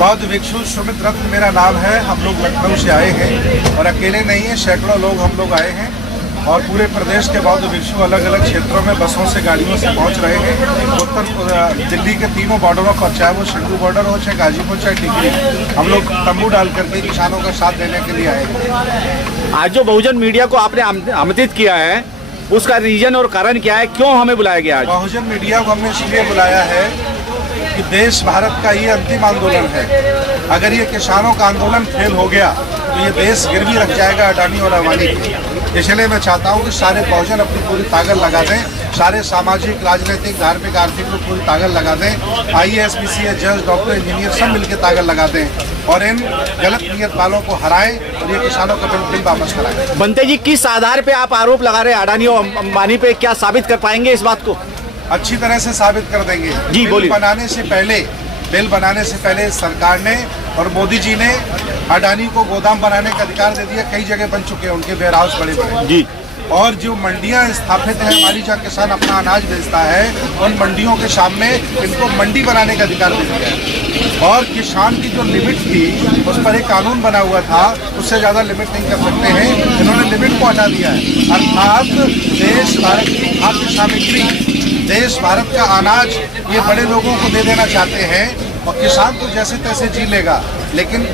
बौद्ध भिक्षु सुमित रत्न मेरा नाम है। हम लोग लखनऊ से आए हैं और अकेले नहीं हैं, सैकड़ों लोग हम लोग आए हैं और पूरे प्रदेश के बौद्ध भिक्षु अलग अलग क्षेत्रों में बसों से गाड़ियों से पहुंच रहे हैं। उत्तर दिल्ली के तीनों बॉर्डरों पर, चाहे वो सिंधु बॉर्डर हो, चाहे गाजीपुर, चाहे टिकरी, हम लोग तंबू डाल करके किसानों का साथ देने के लिए आए हैं। आज जो बहुजन मीडिया को आपने आमंत्रित किया है, उसका रीजन और कारण क्या है, क्यों हमें बुलाया गया? आज बहुजन मीडिया को हमने इसलिए बुलाया है कि देश भारत का ये अंतिम आंदोलन है। अगर ये किसानों का आंदोलन फेल हो गया तो ये देश गिरवी रख जाएगा अडानी और अंबानी की। इसलिए मैं चाहता हूँ कि सारे बहुजन अपनी पूरी ताकत लगा दें, सारे सामाजिक, राजनीतिक, धार्मिक, आर्थिक लोग पूरी ताकत लगा दें। IAS, PCS, जज, डॉक्टर, इंजीनियर सब मिलकर ताकत लगा दें और इन गलत नियत वालों को हराएं और ये किसानों का बिल वापस कराएं। बनते जी, किस आधार पे आप आरोप लगा रहे हैं अडानी और अंबानी पे? क्या साबित कर पाएंगे इस बात को? अच्छी तरह से साबित कर देंगे। जी बोलिए। बिल बनाने से पहले सरकार ने और मोदी जी ने अडानी को गोदाम बनाने का अधिकार दे दिया। कई जगह बन चुके हैं उनके वेयर हाउस बड़े बड़े जी। और जो मंडियां स्थापित हैं हमारी, जहाँ किसान अपना अनाज बेचता है, उन मंडियों के सामने इनको मंडी बनाने का अधिकार दे दिया है। और किसान की जो लिमिट थी उस पर एक कानून बना हुआ था, उससे ज़्यादा लिमिट नहीं कर सकते हैं, इन्होंने लिमिट को हटा दिया है। अर्थात देश भारत की खाद्य सामग्री, देश भारत का अनाज ये बड़े लोगों को दे देना चाहते हैं और किसान तो जैसे तैसे जी लेगा, लेकिन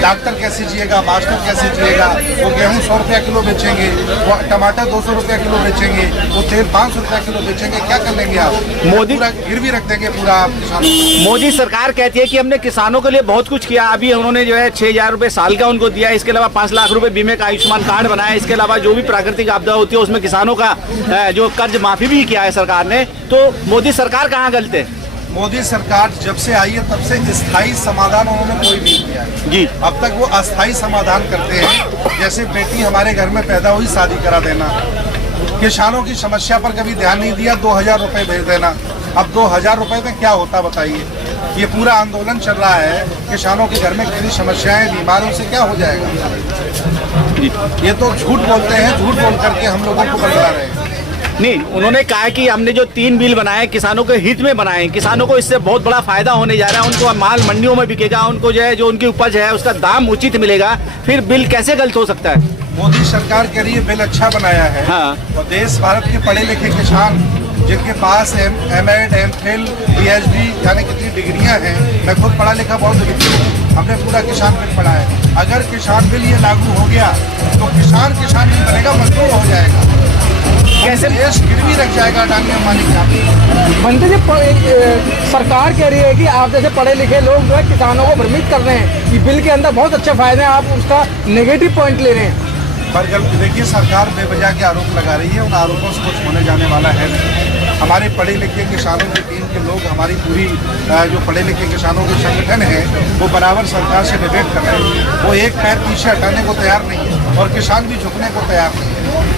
डॉक्टर कैसे जिएगा, मास्टर कैसे जिएगा? वो गेहूँ 100 रुपया किलो बेचेंगे, वो टमाटर 200 रुपया किलो बेचेंगे, वो तेल 500 रुपया किलो बेचेंगे, क्या कर लेंगे आप? मोदी पूरा गिरवी रख देंगे पूरा आप किसानों को। मोदी सरकार कहती है कि हमने किसानों के लिए बहुत कुछ किया। अभी उन्होंने जो है 6,000 रुपये साल का उनको दिया, इसके अलावा 5 लाख रुपए बीमे का आयुष्मान कार्ड बनाया, इसके अलावा जो भी प्राकृतिक आपदा होती है उसमें किसानों का जो कर्ज माफी भी किया है सरकार ने। तो मोदी सरकार कहाँ गलत है? मोदी सरकार जब से आई है तब से स्थायी समाधान उन्होंने कोई नहीं किया है जी। अब तक वो अस्थायी समाधान करते हैं। जैसे बेटी हमारे घर में पैदा हुई, शादी करा देना। किसानों की समस्या पर कभी ध्यान नहीं दिया, 2000 रुपये भेज देना। अब 2000 रुपये में क्या होता बताइए? ये पूरा आंदोलन चल रहा है, किसानों के घर में कितनी समस्याएं, बीमारों से क्या हो जाएगा? ये तो झूठ बोलते हैं, झूठ बोल करके हम लोगों को बदला रहे हैं। नहीं, उन्होंने कहा कि हमने जो 3 बिल बनाए किसानों के हित में बनाए, किसानों को इससे बहुत बड़ा फायदा होने जा रहा है, उनको माल मंडियों में बिकेगा, उनको जो है जो उनकी उपज है उसका दाम उचित मिलेगा। फिर बिल कैसे गलत हो सकता है? मोदी सरकार के लिए बिल अच्छा बनाया है। हाँ। और देश भारत के पढ़े लिखे किसान जिनके पास M.Ed, M.Phil, PhD यानी कितनी डिग्रियां हैं, मैं खुद पढ़ा लिखा बहुत भिक्षु हूँ, हमने पूरा किसान बिल पढ़ा है। अगर किसान बिल ये लागू हो गया तो किसान नहीं बनेगा, मजदूर हो जाएगा। कैसे देश गिरवी रख जाएगा अडानी अंबानी का। बनते जी, सरकार कह रही है कि आप जैसे पढ़े लिखे लोग जो है किसानों को भ्रमित कर रहे हैं कि बिल के अंदर बहुत अच्छे फायदे हैं, आप उसका नेगेटिव पॉइंट ले रहे हैं। पर देखिए, सरकार बेवजह के आरोप लगा रही है, उन आरोपों से कुछ होने जाने वाला है नहीं। हमारे पढ़े लिखे किसानों की टीम के लोग, हमारी पूरी जो पढ़े लिखे किसानों के संगठन है, वो बराबर सरकार से डिबेट कर रहे हैं। वो एक पैर पीछे हटाने को तैयार नहीं है और किसान भी झुकने को तैयार नहीं है।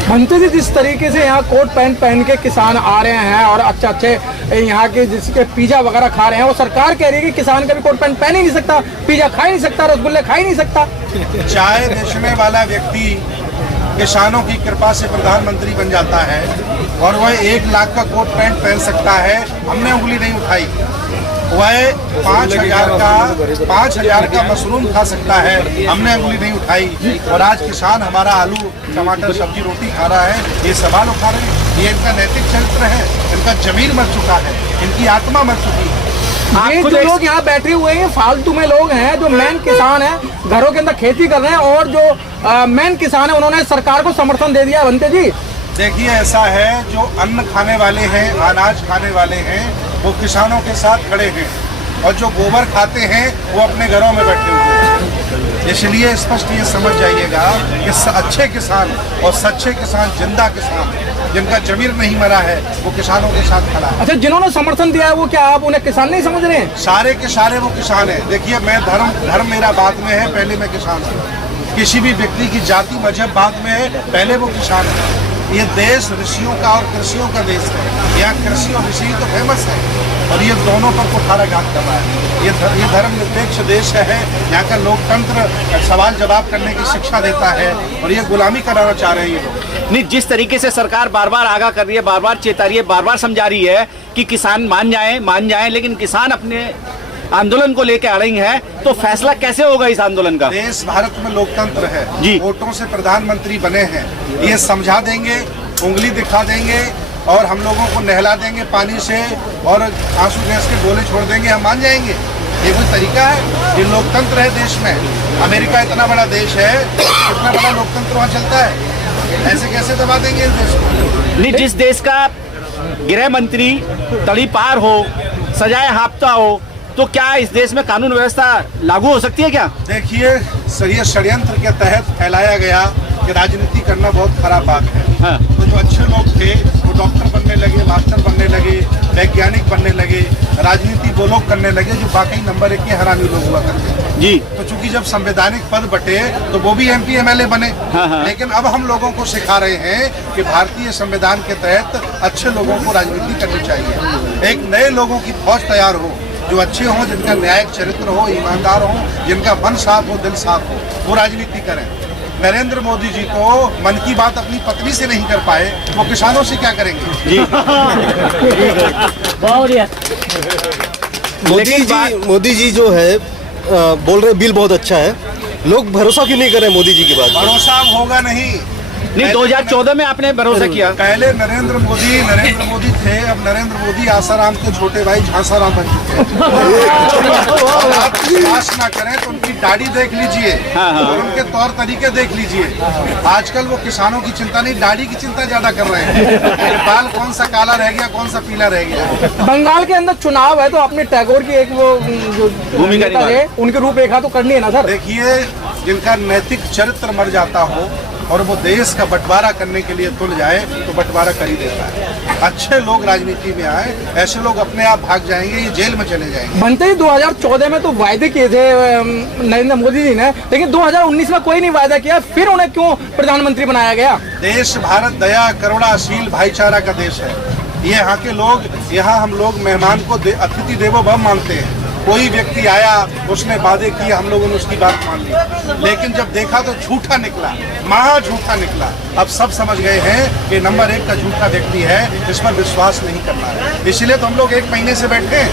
बनते जी, जिस तरीके से यहाँ कोट पैंट पहन के किसान आ रहे हैं और अच्छे यहाँ के जिसके पिज्जा वगैरह खा रहे हैं, वो सरकार कह रही है कि किसान कभी कोट पैंट पहन ही नहीं सकता, पिज्जा खा ही नहीं सकता, रसगुल्ले खा ही नहीं सकता। चाय बेचने वाला व्यक्ति किसानों की कृपा से प्रधानमंत्री बन जाता है और वह 1 लाख का कोट पैंट पहन सकता है, हमने उंगली नहीं उठाई। वह 5,000 का मशरूम खा सकता है, हमने उंगली नहीं उठाई। और आज किसान हमारा आलू, टमाटर, सब्जी, रोटी खा रहा है, ये सवाल उठा रहे हैं। ये इनका नैतिक चरित्र है, इनका जमीन मर चुका है, इनकी आत्मा मर चुकी है। ये जो लोग यहाँ बैठे हुए हैं फालतू में लोग हैं, जो मेन किसान हैं, घरों के अंदर खेती कर रहे हैं, और जो मेन किसान है उन्होंने सरकार को समर्थन दे दिया। बनते जी, देखिए, ऐसा है, जो अन्न खाने वाले हैं, अनाज खाने वाले हैं, वो किसानों के साथ खड़े हैं, और जो गोबर खाते हैं वो अपने घरों में बैठे हुए हैं। इसलिए स्पष्ट ये समझ जाइएगा कि अच्छे किसान और सच्चे किसान, जिंदा किसान, जिनका जमीर नहीं मरा है, वो किसानों के साथ खड़ा है। अच्छा, जिन्होंने समर्थन दिया है वो क्या आप उन्हें किसान नहीं समझ रहे हैं? सारे के सारे वो किसान हैं। देखिए, मैं धर्म मेरा बाद में है, पहले मैं किसान हूँ। किसी भी व्यक्ति की जाति मजहब बाद में है, पहले वो किसान है। ये देश ऋषियों का और कृषियों का देश है। यहाँ कृषि और ऋषि तो फेमस है और ये दोनों पर कुठाराघात कर रहा है। ये धर्मनिरपेक्ष देश है। यहाँ का लोकतंत्र सवाल जवाब करने की शिक्षा देता है और ये गुलामी कराना चाह रहे हैं ये लोग। नहीं, जिस तरीके से सरकार बार बार आगाह कर रही है, बार बार चेता रही है, बार बार समझा रही है कि किसान मान जाएं, लेकिन किसान अपने आंदोलन को लेकर अड़े हैं, तो फैसला कैसे होगा इस आंदोलन का? देश भारत में लोकतंत्र है जी। वोटों से प्रधानमंत्री बने हैं, ये समझा देंगे, उंगली दिखा देंगे और हम लोगों को नहला देंगे पानी से और आंसू गैस के गोले छोड़ देंगे, हम मान जाएंगे? ये कोई तरीका है? ये लोकतंत्र है देश में। अमेरिका इतना बड़ा देश है, इतना बड़ा लोकतंत्र वहाँ चलता है, ऐसे कैसे दबा देंगे इस देश को? नहीं, जिस देश का गृह मंत्री तड़ीपार हो, सजाए हाफता हो, तो क्या इस देश में कानून व्यवस्था लागू हो सकती है क्या? देखिए, ये षड्यंत्र के तहत फैलाया गया कि राजनीति करना बहुत खराब बात है। हाँ। तो जो अच्छे लोग थे वो डॉक्टर बनने लगे, मास्टर बनने लगे, वैज्ञानिक बनने लगे, राजनीति वो लोग करने लगे जो वाकई नंबर 1 के हरामी लोग हुआ करते थे। जी। तो चूंकि जब संवैधानिक पद बटे तो वो भी MP MLA बने। हाँ, हाँ। लेकिन अब हम लोगों को सिखा रहे हैं कि भारतीय संविधान के तहत अच्छे लोगों को राजनीति करनी चाहिए। एक नए लोगों की फौज तैयार हो जो अच्छे हों, जिनका न्यायिक चरित्र हो, ईमानदार हो, जिनका मन साफ हो, दिल साफ हो, वो राजनीति करें। नरेंद्र मोदी जी तो मन की बात अपनी पत्नी से नहीं कर पाए, वो किसानों से क्या करेंगे? जी। मोदी जी जो है बोल रहे बिल बहुत अच्छा है, लोग भरोसा क्यों नहीं कर रहे मोदी जी की बात? भरोसा अब होगा नहीं। 2014 में आपने भरोसा किया। पहले नरेंद्र मोदी थे, अब नरेंद्र मोदी आसाराम के छोटे भाई झांसाराम बन चुके हैं। और आप विश्वास ना करें तो उनकी दाढ़ी देख लीजिए और उनके तौर तरीके देख लीजिए। आजकल वो किसानों की चिंता नहीं, दाढ़ी की चिंता ज्यादा कर रहे हैं कि बाल कौन सा काला रह गया, कौन सा पीला रह गया। बंगाल के अंदर चुनाव है तो अपने टैगोर की एक वो जो भूमिका है, उनकी रूपरेखा तो करनी है ना सर। देखिए, जिनका नैतिक चरित्र मर जाता हो और वो देश का बंटवारा करने के लिए तुल जाए तो बंटवारा कर ही देता है। अच्छे लोग राजनीति में आए, ऐसे लोग अपने आप भाग जाएंगे, ये जेल में चले जाएंगे। बनते ही 2014 में तो वायदे किए थे नरेंद्र मोदी जी ने, लेकिन 2019 में कोई नहीं वायदा किया, फिर उन्हें क्यों प्रधानमंत्री बनाया गया? देश भारत दया, करुणाशील, भाईचारा का देश है। ये यहाँ के लोग, यहाँ हम लोग मेहमान को अतिथि देवो भव मानते हैं। कोई व्यक्ति आया, उसने वादे किए, हम लोगों ने उसकी बात मान ली, लेकिन जब देखा तो झूठा निकला, महा झूठा निकला। अब सब समझ गए हैं कि नंबर 1 का झूठा व्यक्ति है, इस पर विश्वास नहीं करना है। इसलिए तो हम लोग 1 महीने से बैठे हैं।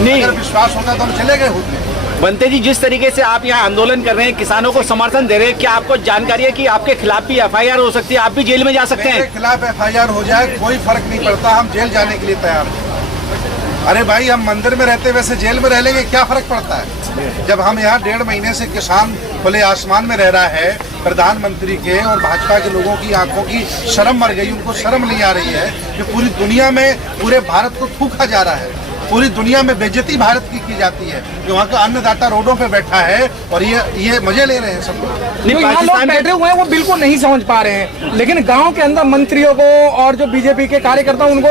नहीं, अगर विश्वास होता तो हम चले गए होते। बनते जी, जिस तरीके से आप यहाँ आंदोलन कर रहे हैं, किसानों को समर्थन दे रहे हैं, क्या आपको जानकारी है कि आपके खिलाफ भी FIR हो सकती है, आप भी जेल में जा सकते हैं? मेरे खिलाफ FIR हो जाए कोई फर्क नहीं पड़ता, हम जेल जाने के लिए तैयार हैं। अरे भाई, हम मंदिर में रहते वैसे जेल में रह लेंगे, क्या फर्क पड़ता है? जब हम यहाँ 1.5 महीने से किसान खुले आसमान में रह रहा है, प्रधानमंत्री के और भाजपा के लोगों की आंखों की शर्म मर गई, उनको शर्म नहीं आ रही है कि पूरी दुनिया में पूरे भारत को थूका जा रहा है, पूरी दुनिया में बेइज्जती भारत की जाती है। जो वहाँ का अन्नदाता रोडों पे बैठा है और ये मजे ले रहे हैं सब लोग। जो यहाँ लोग बैठे हुए हैं वो बिल्कुल नहीं समझ पा रहे हैं, लेकिन गांव के अंदर मंत्रियों को और जो बीजेपी के कार्यकर्ता उनको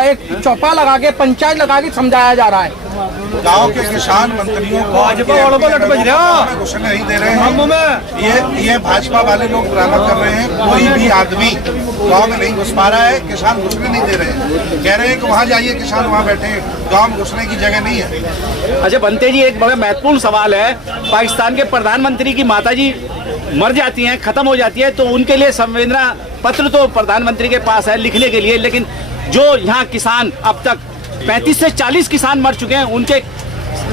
एक चौपा लगा के, पंचायत लगा के समझाया जा रहा है। गांव के किसान मंत्रियों को घुसने नहीं दे रहे हैं। ये भाजपा वाले लोग ड्रामा कर रहे हैं। कोई भी आदमी गांव में नहीं घुस पा रहा है, किसान घुसने नहीं दे रहे हैं। कह रहे हैं कि वहाँ जाइए, किसान वहाँ बैठे, गांव में घुसने की जगह नहीं है। अच्छा बनते जी, एक बड़ा महत्वपूर्ण सवाल है, पाकिस्तान के प्रधानमंत्री की माताजी मर जाती हैं, खत्म हो जाती है, तो उनके लिए संवेदना पत्र तो प्रधानमंत्री के पास है लिखने के लिए, लेकिन जो यहाँ किसान अब तक 35 से 40 किसान मर चुके हैं, उनके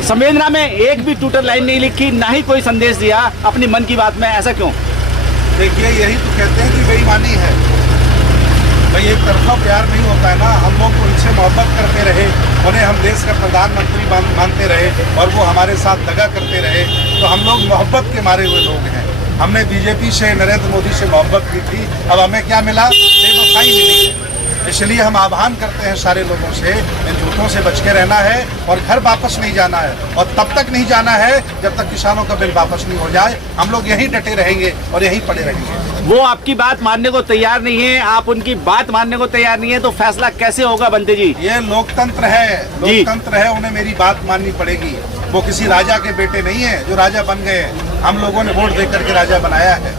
संवेदना में एक भी ट्विटर लाइन नहीं लिखी, ना ही कोई संदेश दिया अपनी मन की बात में, ऐसा क्यों? देखिए, यही तो कहते हैं कि बेईमानी है भाई, एक तरफा प्यार नहीं होता है ना। हम लोग उनसे मोहब्बत करते रहे, उन्हें हम देश का प्रधानमंत्री मानते रहे और वो हमारे साथ दगा करते रहे, तो हम लोग मोहब्बत के मारे हुए लोग हैं। हमने बीजेपी से, नरेंद्र मोदी से मोहब्बत की थी, अब हमें क्या मिला? बेवफाई मिली। इसलिए हम आह्वान करते हैं सारे लोगों से, इन झूठों से बच के रहना है और घर वापस नहीं जाना है, और तब तक नहीं जाना है जब तक किसानों का बिल वापस नहीं हो जाए। हम लोग यहीं डटे रहेंगे और यहीं पड़े रहेंगे। वो आपकी बात मानने को तैयार नहीं है, आप उनकी बात मानने को तैयार नहीं है, तो फैसला कैसे होगा बनते जी? ये लोकतंत्र है, लोकतंत्र है, उन्हें मेरी बात माननी पड़ेगी। वो किसी राजा के बेटे नहीं है जो राजा बन गए। हम लोगों ने वोट दे करके राजा बनाया है,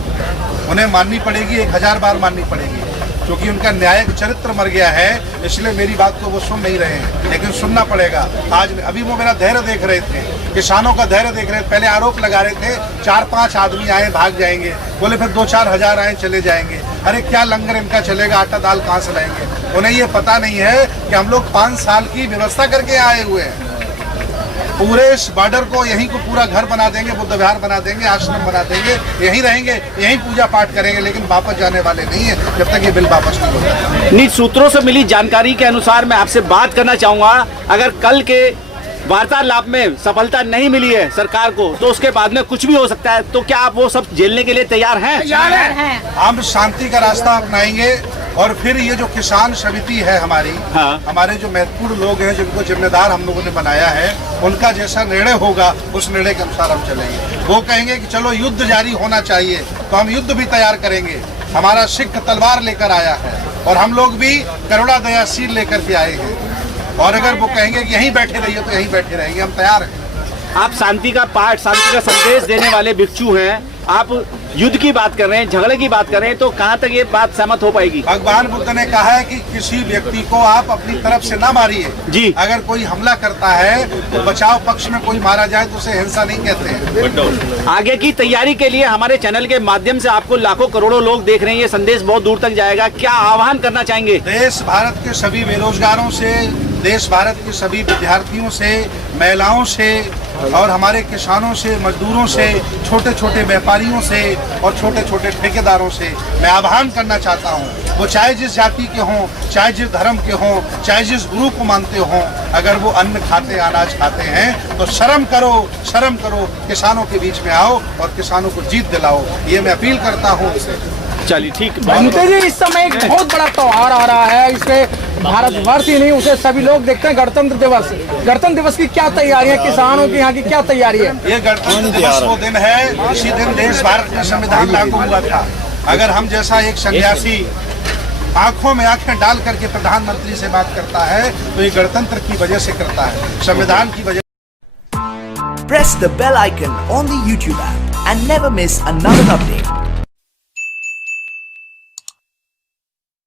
उन्हें माननी पड़ेगी, 1000 बार माननी पड़ेगी, क्योंकि उनका न्यायिक चरित्र मर गया है। इसलिए मेरी बात को वो सुन नहीं रहे हैं, लेकिन सुनना पड़ेगा। आज अभी वो मेरा धैर्य देख रहे थे, किसानों का धैर्य देख रहे थे। पहले आरोप लगा रहे थे 4-5 आदमी आए भाग जाएंगे, बोले फिर 2-4 हजार आए चले जाएंगे। अरे क्या लंगर इनका चलेगा, आटा दाल कहाँ से लाएंगे? उन्हें ये पता नहीं है कि हम लोग 5 साल की व्यवस्था करके आए हुए हैं। पूरे इस बॉर्डर को यहीं को पूरा घर बना देंगे, बुद्ध विहार बना देंगे, आश्रम बना देंगे, यहीं रहेंगे, यहीं पूजा पाठ करेंगे, लेकिन वापस जाने वाले नहीं है जब तक ये बिल वापस नहीं होगा। निज सूत्रों से मिली जानकारी के अनुसार मैं आपसे बात करना चाहूंगा, अगर कल के वार्तालाप में सफलता नहीं मिली है सरकार को तो उसके बाद में कुछ भी हो सकता है, तो क्या आप वो सब झेलने के लिए तैयार हैं? हम शांति का रास्ता अपनाएंगे और फिर ये जो किसान समिति है हमारी, हाँ। हमारे जो महत्वपूर्ण लोग हैं जिनको जिम्मेदार हम लोगों ने बनाया है, उनका जैसा निर्णय होगा उस निर्णय के अनुसार हम चलेंगे। वो कहेंगे कि चलो युद्ध जारी होना चाहिए तो हम युद्ध भी तैयार करेंगे। हमारा सिख तलवार लेकर आया है और हम लोग भी करुणा दया शील लेकर के आए हैं, और अगर वो कहेंगे कि यहीं बैठे रहिए तो यहीं बैठे रहेंगे, हम तैयार हैं। आप शांति का पाठ, शांति का संदेश देने वाले भिक्षु हैं, आप युद्ध की बात कर रहे हैं, झगड़े की बात कर रहे हैं, तो कहाँ तक ये बात सहमत हो पाएगी? भगवान बुद्ध ने कहा है कि किसी व्यक्ति को आप अपनी तरफ से ना मारिए जी। अगर कोई हमला करता है तो बचाव पक्ष में कोई मारा जाए तो उसे हिंसा नहीं कहते हैं। आगे की तैयारी के लिए हमारे चैनल के माध्यम से आपको लाखों करोड़ों लोग देख रहे हैं, ये संदेश बहुत दूर तक जाएगा, क्या आह्वान करना चाहेंगे? देश भारत के सभी बेरोजगारों से, देश भारत के सभी विद्यार्थियों से, महिलाओं से और हमारे किसानों से, मजदूरों से, छोटे छोटे व्यापारियों से और छोटे छोटे ठेकेदारों से मैं आह्वान करना चाहता हूँ, वो चाहे जिस जाति के हों, चाहे जिस धर्म के हों, चाहे जिस गुरु को मानते हों, अगर वो अन्न खाते, अनाज खाते हैं तो शर्म करो, किसानों के बीच में आओ और किसानों को जीत दिलाओ, ये मैं अपील करता हूँ उनसे। चलिए ठीक। बनते जी, इस समय एक बहुत बड़ा त्योहार आ रहा है, इसे भारतवर्ष ही नहीं उसे सभी लोग देखते हैं, गणतंत्र दिवस। गणतंत्र दिवस की क्या तैयारियां, किसानों की यहाँ की क्या तैयारी है? ये गणतंत्र दिवस वो दिन है, इसी दिन देश भारत में संविधान लागू हुआ था। अगर हम जैसा एक सन्यासी आंखों में आंखें डाल करके प्रधानमंत्री से बात करता है तो ये गणतंत्र की वजह से करता है, संविधान की वजह। Press the bell icon on the YouTube app and never miss another update.